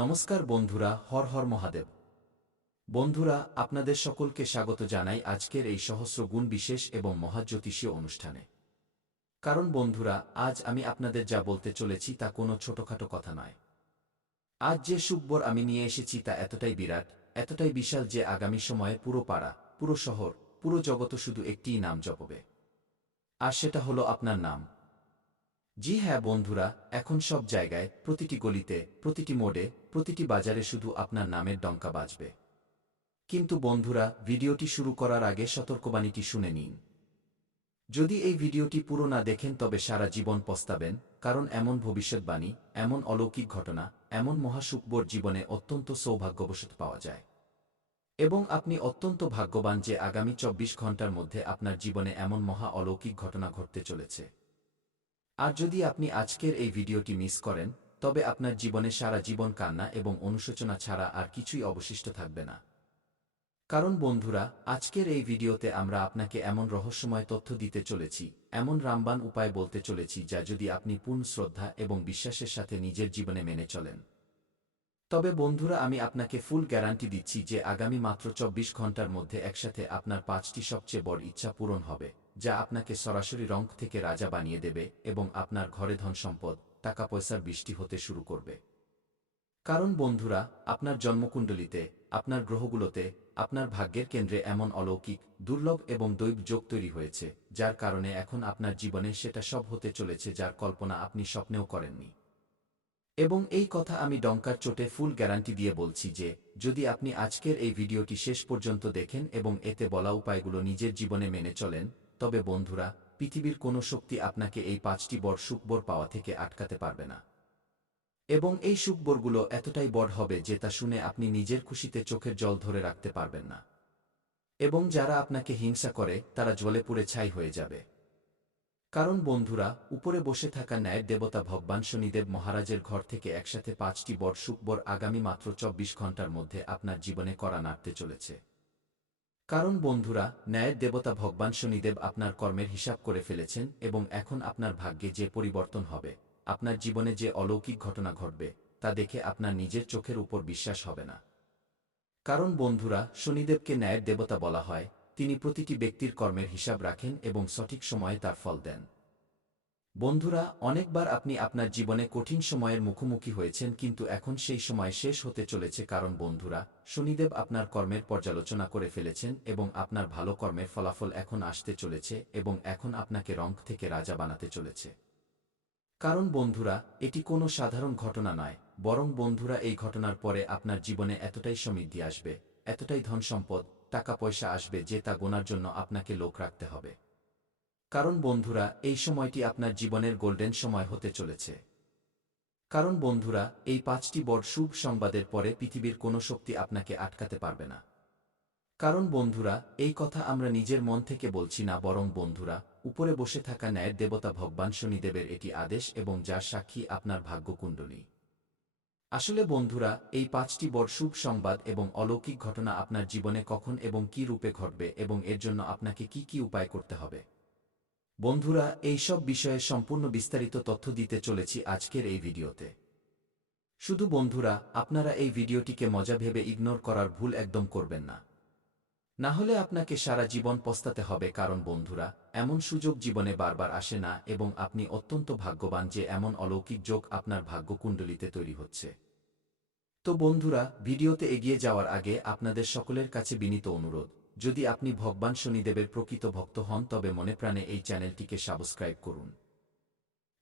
নমস্কার বন্ধুরা, হর হর মহাদেব। বন্ধুরা, আপনাদের সকলকে স্বাগত জানাই আজকের এই সহস্র গুণ বিশেষ এবং মহাজ্যোতিষীয় অনুষ্ঠানে। কারণ বন্ধুরা, আজ আমি আপনাদের যা বলতে চলেছি তা কোনো ছোটখাটো কথা নয়। আজ যে সুখবর আমি নিয়ে এসেছি তা এতটাই বিরাট, এতটাই বিশাল যে আগামী সময়ে পুরো পাড়া, পুরো শহর, পুরো জগৎ শুধু একটিই নাম জপবে। আর সেটা হলো আপনার নাম। জি হ্যাঁ বন্ধুরা, এখন সব জায়গায়, প্রতিটি গলিতে, প্রতিটি মোড়ে, প্রতিটি বাজারে শুধু আপনার নামের ডঙ্কা বাজবে। কিন্তু বন্ধুরা, ভিডিওটি শুরু করার আগে সতর্কবাণীটি শুনে নিন। যদি এই ভিডিওটি পুরো না দেখেন তবে সারা জীবন পস্তাবেন, কারণ এমন ভবিষ্যৎবাণী, এমন অলৌকিক ঘটনা, এমন মহাসুখবর জীবনে অত্যন্ত সৌভাগ্যবশত পাওয়া যায়। এবং আপনি অত্যন্ত ভাগ্যবান যে আগামী ২৪ ঘন্টার মধ্যে আপনার জীবনে এমন মহা অলৌকিক ঘটনা ঘটতে চলেছে। আর যদি আপনি আজকের এই ভিডিওটি মিস করেন, তবে আপনার জীবনে সারা জীবন কান্না এবং অনুশোচনা ছাড়া আর কিছুই অবশিষ্ট থাকবে না। কারণ বন্ধুরা, আজকের এই ভিডিওতে আমরা আপনাকে এমন রহস্যময় তথ্য দিতে চলেছি, এমন রামবাণ উপায় বলতে চলেছি যা যদি আপনি পূর্ণ শ্রদ্ধা এবং বিশ্বাসের সাথে নিজের জীবনে মেনে চলেন, তবে বন্ধুরা আমি আপনাকে ফুল গ্যারান্টি দিচ্ছি যে আগামী মাত্র ২৪ ঘন্টার মধ্যে একসাথে আপনার ৫টি সবচেয়ে বড় ইচ্ছা পূরণ হবে, যা আপনাকে সরাসরি রঙ্ক থেকে রাজা বানিয়ে দেবে এবং আপনার ঘরে ধন সম্পদ, টাকা পয়সার বৃষ্টি হতে শুরু করবে। কারণ বন্ধুরা, আপনার জন্মকুণ্ডলিতে, আপনার গ্রহগুলোতে, আপনার ভাগ্যের কেন্দ্রে এমন অলৌকিক, দুর্লভ এবং দৈব যোগ তৈরি হয়েছে, যার কারণে এখন আপনার জীবনে সেটা সব হতে চলেছে যার কল্পনা আপনি স্বপ্নেও করেননি। এবং এই কথা আমি ডঙ্কার চোটে ফুল গ্যারান্টি দিয়ে বলছি যে, যদি আপনি আজকের এই ভিডিওটি শেষ পর্যন্ত দেখেন এবং এতে বলা উপায়গুলো নিজের জীবনে মেনে চলেন, তবে বন্ধুরা, পৃথিবীর কোনো শক্তি আপনাকে এই ৫টি বড় সুখবর পাওয়া থেকে আটকাতে পারবে না। এবং এই সুখবরগুলো এতটাই বড় হবে যে তা শুনে আপনি নিজের খুশিতে চোখের জল ধরে রাখতে পারবেন না। এবং যারা আপনাকে হিংসা করে তারা জ্বলে পুড়ে ছাই হয়ে যাবে। কারণ বন্ধুরা, উপরে বসে থাকা ন্যায়ের দেবতা ভগবান শনিদেব মহারাজের ঘর থেকে একসাথে ৫টি বড় সুখবর আগামী মাত্র ২৪ ঘন্টার মধ্যে আপনার জীবনে করা নাড়তে চলেছে। কারণ বন্ধুরা, ন্যায়ের দেবতা ভগবান শনিদেব আপনার কর্মের হিসাব করে ফেলেছেন এবং এখন আপনার ভাগ্যে যে পরিবর্তন হবে, আপনার জীবনে যে অলৌকিক ঘটনা ঘটবে, তা দেখে আপনার নিজের চোখের উপর বিশ্বাস হবে না। কারণ বন্ধুরা, শনিদেবকে ন্যায়ের দেবতা বলা হয়, তিনি প্রতিটি ব্যক্তির কর্মের হিসাব রাখেন এবং সঠিক সময়ে তার ফল দেন। বন্ধুরা, অনেকবার আপনি আপনার জীবনে কঠিন সময়ের মুখোমুখি হয়েছেন, কিন্তু এখন সেই সময় শেষ হতে চলেছে। কারণ বন্ধুরা, শনিদেব আপনার কর্মের পর্যালোচনা করে ফেলেছেন এবং আপনার ভালো কর্মের ফলাফল এখন আসতে চলেছে এবং এখন আপনাকে রঙ্ক থেকে রাজা বানাতে চলেছে। কারণ বন্ধুরা, এটি কোনো সাধারণ ঘটনা নয়, বরং বন্ধুরা এই ঘটনার পরে আপনার জীবনে এতটাই সমৃদ্ধি আসবে, এতটাই ধন সম্পদ, টাকা পয়সা আসবে যে তা গোনার জন্য আপনাকে লোক রাখতে হবে। কারণ বন্ধুরা, এই সময়টি আপনার জীবনের গোল্ডেন সময় হতে চলেছে। কারণ বন্ধুরা, এই ৫টি বড় শুভ সংবাদের পরে পৃথিবীর কোনো শক্তি আপনাকে আটকাতে পারবে না। কারণ বন্ধুরা, এই কথা আমরা নিজের মন থেকে বলছি না, বরং বন্ধুরা, উপরে বসে থাকা ন্যায়ের দেবতা ভগবান শনিদেবের এটি আদেশ এবং যার সাক্ষী আপনার ভাগ্যকুণ্ডলী। আসলে বন্ধুরা, এই ৫টি বড় শুভ সংবাদ এবং অলৌকিক ঘটনা আপনার জীবনে কখন এবং কী রূপে ঘটবে এবং এর জন্য আপনাকে কি কি উপায় করতে হবে, বন্ধুরা, এই সব বিষয়ে সম্পূর্ণ বিস্তারিত তথ্য দিতে চলেছি আজকের এই ভিডিওতে। শুধু বন্ধুরা, আপনারা এই ভিডিওটিকে মজা ভেবে ইগনোর করার ভুল একদম করবেন না। না হলে আপনাকে সারা জীবন পস্তাতে হবে। কারণ বন্ধুরা, এমন সুযোগ জীবনে বারবার আসে না এবং আপনি অত্যন্ত ভাগ্যবান যে এমন অলৌকিক যোগ আপনার ভাগ্যকুণ্ডলিতে তৈরি হচ্ছে। তো বন্ধুরা, ভিডিওতে এগিয়ে যাওয়ার আগে আপনাদের সকলের কাছে বিনীত অনুরোধ, যদি আপনি ভগবান শনিদেবের প্রকৃত ভক্ত হন তবে মনে প্রাণে এই চ্যানেলটিকে সাবস্ক্রাইব করুন।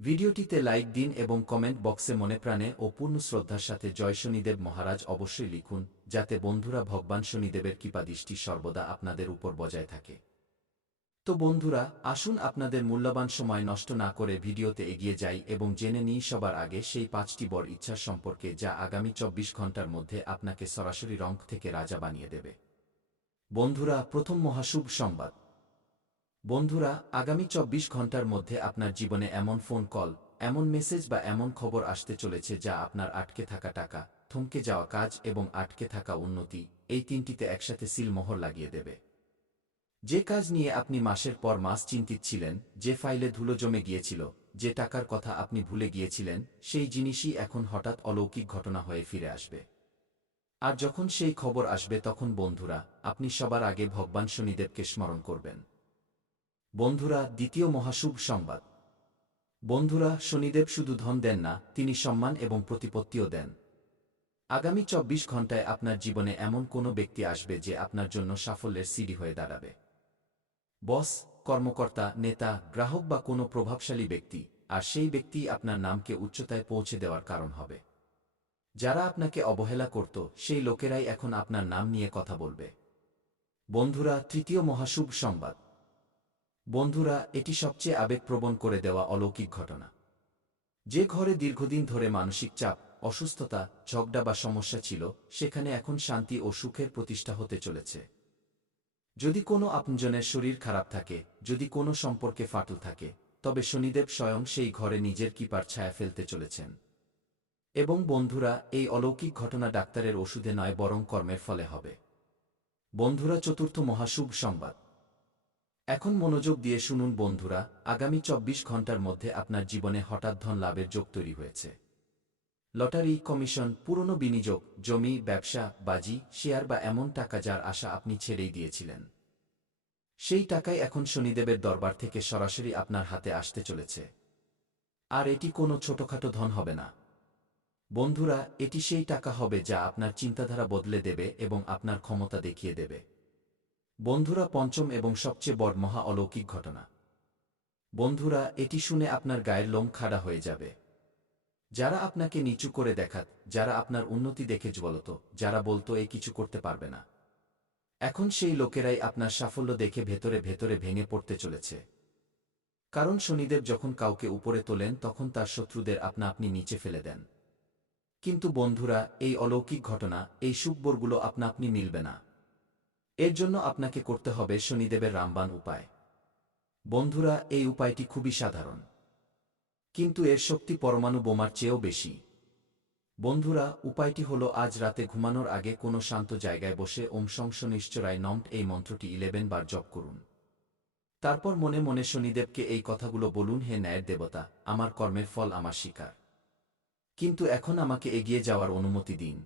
ভিডিওটিতে লাইক দিন এবং কমেন্ট বক্সে মনে প্রাণে ও পূর্ণ শ্রদ্ধার সাথে জয় শনিদেব মহারাজ অবশ্যই লিখুন, যাতে বন্ধুরা ভগবান শনিদেবের কৃপাদৃষ্টি সর্বদা আপনাদের উপর বজায় থাকে। তো বন্ধুরা, আসুন আপনাদের মূল্যবান সময় নষ্ট না করে ভিডিওতে এগিয়ে যাই এবং জেনে নিই সবার আগে সেই ৫টি বড় ইচ্ছার সম্পর্কে যা আগামী ২৪ ঘন্টার মধ্যে আপনাকে সরাসরি রঙ্ক থেকে রাজা বানিয়ে দেবে। বন্ধুরা, প্রথম মহাশুভ সংবাদ। বন্ধুরা, আগামী ২৪ ঘন্টার মধ্যে আপনার জীবনে এমন ফোন কল, এমন মেসেজ বা এমন খবর আসতে চলেছে যা আপনার আটকে থাকা টাকা, থমকে যাওয়া কাজ এবং আটকে থাকা উন্নতি, এই তিনটিতে একসাথে সিলমোহর লাগিয়ে দেবে। যে কাজ নিয়ে আপনি মাসের পর মাস চিন্তিত ছিলেন, যে ফাইলে ধুলো জমে গিয়েছিল, যে টাকার কথা আপনি ভুলে গিয়েছিলেন সেই জিনিসই এখন হঠাৎ অলৌকিক ঘটনা হয়ে ফিরে আসবে। আর যখন সেই খবর আসবে তখন বন্ধুরা আপনি সবার আগে ভগবান শনিদেবকে স্মরণ করবেন। বন্ধুরা, দ্বিতীয় মহাশুভ সংবাদ। বন্ধুরা, শনিদেব শুধু ধন দেন না, তিনি সম্মান এবং প্রতিপত্তিও দেন। আগামী ২৪ ঘণ্টায় আপনার জীবনে এমন কোনো ব্যক্তি আসবে যে আপনার জন্য সাফল্যের সিঁড়ি হয়ে দাঁড়াবে। বস, কর্মকর্তা, নেতা, গ্রাহক বা কোনো প্রভাবশালী ব্যক্তি, আর সেই ব্যক্তি আপনার নামকে উচ্চতায় পৌঁছে দেওয়ার কারণ হবে। যারা আপনাকে অবহেলা করত সেই লোকেরাই এখন আপনার নাম নিয়ে কথা বলবে। বন্ধুরা, তৃতীয় মহাশুভ সংবাদ। বন্ধুরা, এটি সবচেয়ে আবেগপ্রবণ করে দেওয়া অলৌকিক ঘটনা। যে ঘরে দীর্ঘদিন ধরে মানসিক চাপ, অসুস্থতা, ঝগড়া বা সমস্যা ছিল, সেখানে এখন শান্তি ও সুখের প্রতিষ্ঠা হতে চলেছে। যদি কোনো আপনজনের শরীর খারাপ থাকে, যদি কোনো সম্পর্কে ফাটল থাকে, তবে শনিদেব স্বয়ং সেই ঘরে নিজের কৃপার ছায়া ফেলতে চলেছেন। এবং বন্ধুরা, এই অলৌকিক ঘটনা ডাক্তারের ওষুধে নয় বরং কর্মের ফলে হবে। বন্ধুরা, চতুর্থ মহাশুভ সংবাদ। এখন মনোযোগ দিয়ে শুনুন বন্ধুরা, আগামী ২৪ ঘণ্টার মধ্যে আপনার জীবনে হঠাৎ ধন লাভের যোগ তৈরি হয়েছে। লটারি, কমিশন, পুরনো বিনিয়োগ, জমি, ব্যবসা, বাজি, শেয়ার বা এমন টাকা যার আশা আপনি ছেড়েই দিয়েছিলেন, সেই টাকাই এখন শনিদেবের দরবার থেকে সরাসরি আপনার হাতে আসতে চলেছে। আর এটি কোনো ছোটখাটো ধন হবে না। বন্ধুরা, এটি সেই টাকা হবে যা আপনার চিন্তাধারা বদলে দেবে এবং আপনার ক্ষমতা দেখিয়ে দেবে। বন্ধুরা, পঞ্চম এবং সবচেয়ে বড় মহা অলৌকিক ঘটনা। বন্ধুরা, এটি শুনে আপনার গায়ের লোম খাড়া হয়ে যাবে। যারা আপনাকে নিচু করে দেখাত, যারা আপনার উন্নতি দেখে জ্বলত, যারা বলতো এ কিছু করতে পারবে না, এখন সেই লোকেরাই আপনার সাফল্য দেখে ভেতরে ভেতরে ভেঙে পড়তে চলেছে। কারণ শনিদেব যখন কাউকে উপরে তোলেন তখন তার শত্রুদের আপনা আপনি নিচে ফেলে দেন। কিন্তু বন্ধুরা, এই অলৌকিক ঘটনা, এই সুখবরগুলো আপনা আপনি মিলবে না। এর জন্য আপনাকে করতে হবে শনিদেবের রামবাণ উপায়। বন্ধুরা, এই উপায়টি খুবই সাধারণ, কিন্তু এর শক্তি পরমাণু বোমার চেয়েও বেশি। বন্ধুরা, উপায়টি হলো আজ রাতে ঘুমানোর আগে কোনো শান্ত জায়গায় বসে ওম শং শনিশ্চরায় নমঃ এই মন্ত্রটি 11 বার জপ করুন। তারপর মনে মনে শনিদেবকে এই কথাগুলো বলুন, হে ন্যায়ের দেবতা, আমার কর্মের ফল আমার স্বীকার, কিন্তু এখন আমাকে এগিয়ে যাওয়ার অনুমতি দিন।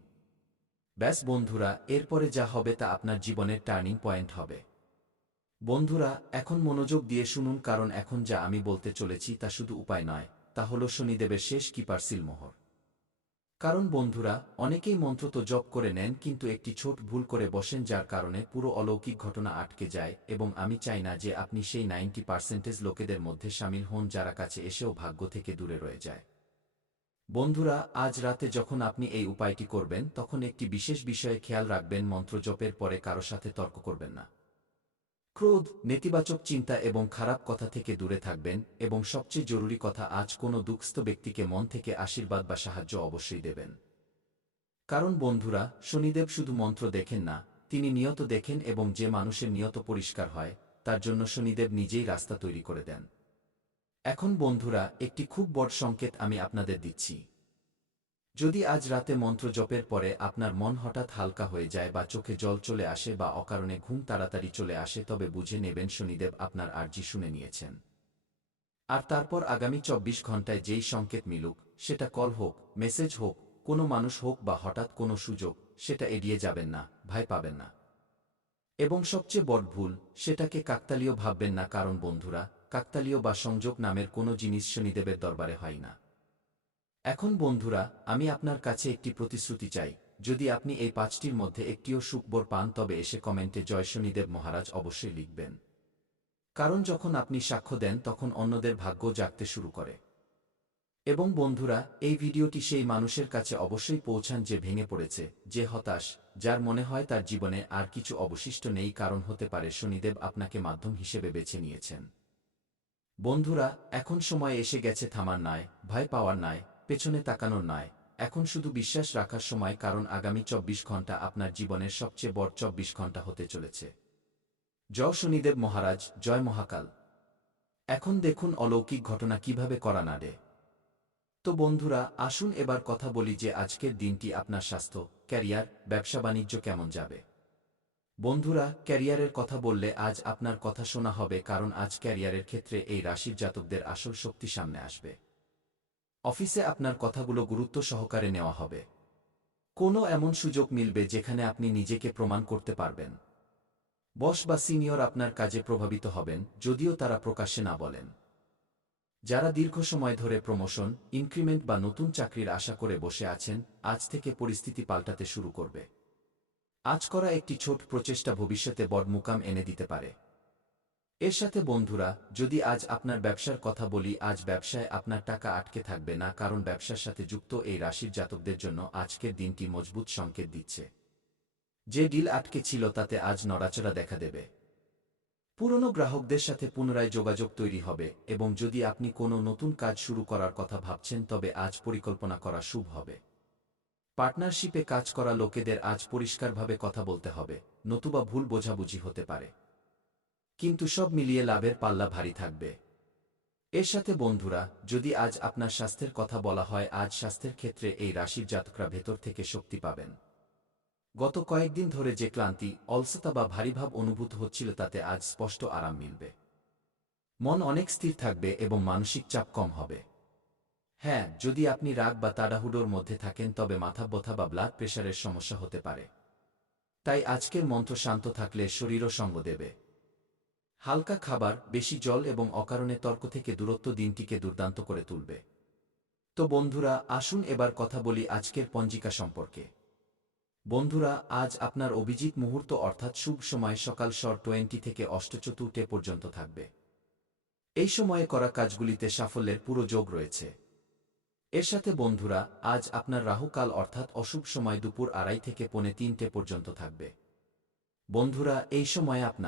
ব্যাস বন্ধুরা, এরপরে যা হবে তা আপনার জীবনের টার্নিং পয়েন্ট হবে। বন্ধুরা, এখন মনোযোগ দিয়ে শুনুন, কারণ এখন যা আমি বলতে চলেছি তা শুধু উপায় নয়, তা হল শনিদেবের শেষ কৃপার সিলমোহর। কারণ বন্ধুরা, অনেকেই মন্ত্র তো জপ করে নেন কিন্তু একটি ছোট ভুল করে বসেন যার কারণে পুরো অলৌকিক ঘটনা আটকে যায়, এবং আমি চাই না যে আপনি সেই 90% লোকেদের মধ্যে শামিল হন যারা কাছে এসেও ভাগ্য থেকে দূরে রয়ে যায়। বন্ধুরা, আজ রাতে যখন আপনি এই উপায়টি করবেন তখন একটি বিশেষ বিষয়ে খেয়াল রাখবেন, মন্ত্র জপের পরে কারো সাথে তর্ক করবেন না। ক্রোধ, নেতিবাচক চিন্তা এবং খারাপ কথা থেকে দূরে থাকবেন, এবং সবচেয়ে জরুরি কথা, আজ কোনো দুঃস্থ ব্যক্তিকে মন থেকে আশীর্বাদ বা সাহায্য অবশ্যই দেবেন। কারণ বন্ধুরা, শনিদেব শুধু মন্ত্র দেখেন না, তিনি নিয়ত দেখেন, এবং যে মানুষের নিয়ত পরিষ্কার হয় তার জন্য শনিদেব নিজেই রাস্তা তৈরি করে দেন। এখন বন্ধুরা, একটি খুব বড় সংকেত আমি আপনাদের দিচ্ছি। যদি আজ রাতে মন্ত্র জপের পরে আপনার মন হঠাৎ হালকা হয়ে যায় বা চোখে জল চলে আসে বা অকারণে ঘুম তাড়াতাড়ি চলে আসে, তবে বুঝে নেবেন শনিদেব আপনার আর্জি শুনে নিয়েছেন। আর তারপর আগামী ২৪ ঘণ্টায় যেই সংকেত মিলুক, সেটা কল হোক, মেসেজ হোক, কোনো মানুষ হোক বা হঠাৎ কোনো সুযোগ, সেটা এড়িয়ে যাবেন না, ভয় পাবেন না। এবং সবচেয়ে বড় ভুল, সেটাকে কাকতালীয় ভাববেন না, কারণ বন্ধুরা, কাকতালীয় বা সংযোগ নামের কোনো জিনিস শনিদেবের দরবারে হয় না। এখন বন্ধুরা, আমি আপনার কাছে একটি প্রতিশ্রুতি চাই, যদি আপনি এই ৫টির মধ্যে একটিও সুখবর পান তবে এসে কমেন্টে জয় শনিদেব মহারাজ অবশ্যই লিখবেন। কারণ যখন আপনি সাক্ষ্য দেন তখন অন্যদের ভাগ্য জাগতে শুরু করে। এবং বন্ধুরা, এই ভিডিওটি সেই মানুষের কাছে অবশ্যই পৌঁছান যে ভেঙে পড়েছে, যে হতাশ, যার মনে হয় তার জীবনে আর কিছু অবশিষ্ট নেই, কারণ হতে পারে শনিদেব আপনাকে মাধ্যম হিসেবে বেছে নিয়েছেন। বন্ধুরা, এখন সময় এসে গেছে থামার নয়, ভয় পাওয়ার নয়, পেছনে তাকানোর নয়, এখন শুধু বিশ্বাস রাখার সময়, কারণ আগামী ২৪ ঘণ্টা আপনার জীবনের সবচেয়ে বড় ২৪ ঘণ্টা হতে চলেছে। জয় শনিদেব মহারাজ, জয় মহাকাল। এখন দেখুন অলৌকিক ঘটনা কিভাবে করা নাড়ে। তো বন্ধুরা, আসুন এবার কথা বলি যে আজকের দিনটি আপনার স্বাস্থ্য, ক্যারিয়ার, ব্যবসা বাণিজ্য কেমন যাবে। বন্ধুরা, ক্যারিয়ারের কথা বললে আজ আপনার কথা শোনা হবে, কারণ আজ ক্যারিয়ারের ক্ষেত্রে এই রাশির জাতকদের আসল শক্তি সামনে আসবে। অফিসে আপনার কথাগুলো গুরুত্ব সহকারে নেওয়া হবে। কোনো এমন সুযোগ মিলবে যেখানে আপনি নিজেকে প্রমাণ করতে পারবেন। বস বা সিনিয়র আপনার কাজে প্রভাবিত হবেন, যদিও তারা প্রকাশ্যে না বলেন। যারা দীর্ঘ সময় ধরে প্রমোশন, ইনক্রিমেন্ট বা নতুন চাকরির আশা করে বসে আছেন, আজ থেকে পরিস্থিতি পাল্টাতে শুরু করবে। আজ করা একটি ছোট প্রচেষ্টা ভবিষ্যতে বড় মুকাম এনে দিতে পারে। এর সাথে বন্ধুরা, যদি আজ আপনার ব্যবসার কথা বলি, আজ ব্যবসায় আপনার টাকা আটকে থাকবে না, কারণ ব্যবসার সাথে যুক্ত এই রাশির জাতকদের জন্য আজকের দিনটি মজবুত সংকেত দিচ্ছে। যে ডিল আটকে ছিল তাতে আজ নড়াচড়া দেখা দেবে। পুরনো গ্রাহকদের সাথে পুনরায় যোগাযোগ তৈরি হবে, এবং যদি আপনি কোনো নতুন কাজ শুরু করার কথা ভাবছেন তবে আজ পরিকল্পনা করা শুভ হবে। পার্টনারশিপে কাজ করা লোকেদের আজ পরিষ্কারভাবে কথা বলতে হবে, নতুবা ভুল বোঝাবুঝি হতে পারে। কিন্তু সব মিলিয়ে লাভের পাল্লা ভারী থাকবে। এর সাথে বন্ধুরা, যদি আজ আপনার স্বাস্থ্যের কথা বলা হয়, আজ স্বাস্থ্যের ক্ষেত্রে এই রাশির জাতকরা ভেতর থেকে শক্তি পাবেন। গত কয়েকদিন ধরে যে ক্লান্তি, অলসতা বা ভারীভাব অনুভূত হচ্ছিল তাতে আজ স্পষ্ট আরাম মিলবে। মন অনেক স্থির থাকবে এবং মানসিক চাপ কম হবে। হ্যাঁ, যদি আপনি রাগ বা তাড়াহুড়োর মধ্যে থাকেন তবে মাথা ব্যথা বা ব্লাড প্রেশারের সমস্যা হতে পারে। তাই আজকের মন্ত্র শান্ত থাকলে শরীরও সঙ্গ দেবে। হালকা খাবার, বেশি জল এবং অকারণে তর্ক থেকে দূরত্ব দিনটিকে দুর্দান্ত করে তুলবে। তো বন্ধুরা, আসুন এবার কথা বলি আজকের পঞ্জিকা সম্পর্কে। বন্ধুরা, আজ আপনার অভিজিৎ মুহূর্ত অর্থাৎ শুভ সময় সকাল 20 থেকে 8:04 পর্যন্ত থাকবে। এই সময়ে করা কাজগুলিতে সাফল্যের পুরো যোগ রয়েছে। এর সাথে বন্ধুরা, আজ আপনার রাহুকাল অর্থাৎ অশুভ সময় দুপুর 2:30 থেকে 3:45 পর্যন্ত থাকবে। বন্ধুরা, এই সময়ে আপনার